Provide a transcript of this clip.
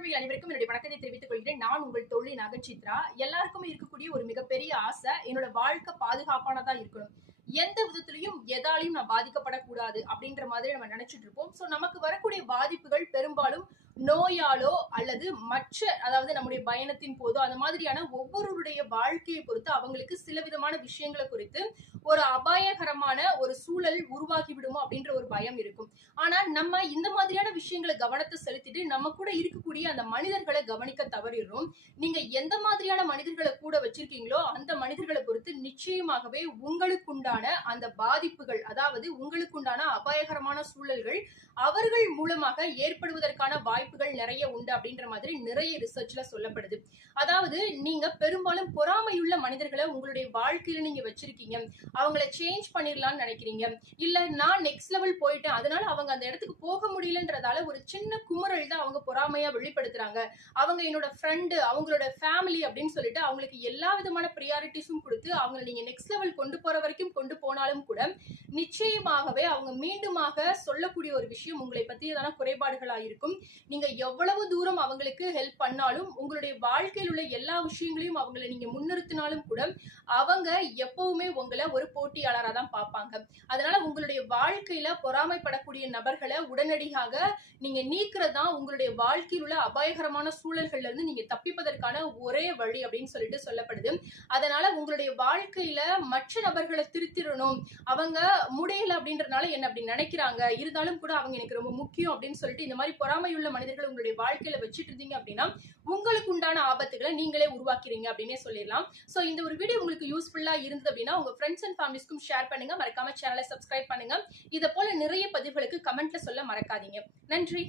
தோல்வி அனைவருக்கும் என்னுடைய வணக்கத்தை தெரிவித்துக் கொள்கிறேன். நான் உங்கள் தோழி நகைச்சித்ரா. எல்லாருக்குமே இருக்கக்கூடிய ஒரு மிகப்பெரிய ஆசை, என்னோட வாழ்க்கை பாதுகாப்பானதா இருக்கணும். எந்த விதத்திலையும் எதாலையும் நான் பாதிக்கப்படக்கூடாது அப்படின்ற மாதிரி நம்ம நினைச்சிட்டு இருப்போம். சோ நமக்கு வரக்கூடிய பாதிப்புகள் பெரும்பாலும் நோயாலோ அல்லது அதாவது நம்முடைய பயணத்தின் போதோ அந்த மாதிரியான ஒவ்வொருவருடைய வாழ்க்கையை பொறுத்து அவங்களுக்கு சில விதமான விஷயங்களை குறித்து ஒரு அபாயகரமான ஒரு சூழல் உருவாகி விடுமோ அப்படின்ற ஒரு பயம் இருக்கும். ஆனா நம்ம இந்த மாதிரியான விஷயங்களை கவனத்தை செலுத்திட்டு நம்ம கூட இருக்கக்கூடிய அந்த மனிதர்களை கவனிக்க தவறிடுறோம். நீங்க எந்த மாதிரியான மனிதர்களை கூட வச்சிருக்கீங்களோ அந்த மனிதர்களை பொறுத்து நிச்சயமாகவே உங்களுக்குண்டான அந்த பாதிப்புகள், அதாவது உங்களுக்குண்டான அபாயகரமான சூழல்கள் அவர்கள் மூலமாக ஏற்படுவதற்கான வாய்ப்புகள் நிறைய உண்டு அப்படின்ற மாதிரி நிறைய ரிசர்ச்ல சொல்லப்படுது. அதாவது நீங்க பெரும்பாலும் பொறாமையுள்ள மனிதர்களை உங்களுடைய வாழ்க்கையில நீங்க வச்சிருக்கீங்க. அவங்கள சேஞ்ச் பண்ணிடலாம்னு நினைக்கிறீங்க. இல்ல நான் நெக்ஸ்ட் லெவல் போயிட்டேன், அதனால அவங்க அந்த இடத்துக்கு போக முடியலன்றதால ஒரு சின்ன குமுறல் தான் அவங்க பொறாமையா வெளிப்படுத்துறாங்க. அவங்க என்னோட ஃப்ரெண்டு, அவங்களோட ஃபேமிலி அப்படின்னு சொல்லிட்டு அவங்களுக்கு எல்லா விதமான ப்ரியாரிட்டிஸும் கொடுத்து அவங்களை நீங்க நெக்ஸ்ட் லெவல் கொண்டு போற வரைக்கும் கொண்டு போனாலும் கூட நிச்சயமாகவே அவங்க மீண்டுமாக சொல்லக்கூடிய ஒரு விஷயம் உங்களை பத்தியதான குறைபாடுகளா இருக்கும். நீங்க எவ்வளவு தூரம் அவங்களுக்கு ஹெல்ப் பண்ணாலும், உங்களுடைய வாழ்க்கையில் உள்ள எல்லா விஷயங்களையும் அவங்களை நீங்க முன்னிறுத்தினாலும் கூட அவங்க எப்பவுமே உங்களை ஒரு போட்டியாளரா தான் பார்ப்பாங்க. அதனால உங்களுடைய வாழ்க்கையில பொறாமைப்படக்கூடிய நபர்களை உடனடியாக நீங்க நீக்கிறதா உங்களுடைய வாழ்க்கையில் உள்ள அபாயகரமான சூழல்கள்ல இருந்து நீங்க தப்பிப்பதற்கான ஒரே வழி அப்படின்னு சொல்லிட்டு சொல்லப்படுது. அதனால உங்களுடைய வாழ்க்கையில மற்ற நபர்களை திருத்திடணும், அவங்க முடியல அப்படின்றதுனால என்ன அப்படி நினைக்கிறாங்க, இருந்தாலும் கூட அவங்க எனக்கு ரொம்ப முக்கியம் அப்படின்னு சொல்லிட்டு இந்த மாதிரி பொறாமையுள்ள மனிதர்கள் உங்களுடைய வாழ்க்கையில வச்சுட்டு இருந்தீங்க அப்படின்னா உங்களுக்கு உண்டான ஆபத்துகளை நீங்களே உருவாக்குறீங்க அப்படின்னே சொல்லிடலாம். சோ இந்த ஒரு வீடியோ உங்களுக்கு யூஸ்ஃபுல்லா இருந்தது அப்படின்னா உங்க ஃப்ரெண்ட்ஸ் அண்ட் ஃபேமிலிஸ்க்கும் ஷேர் பண்ணுங்க. மறக்காம சேனலை சப்ஸ்கிரைப் பண்ணுங்க. இதை போல நிறைய பதிவுகளுக்கு கமெண்ட்ல சொல்ல மறக்காதீங்க. நன்றி.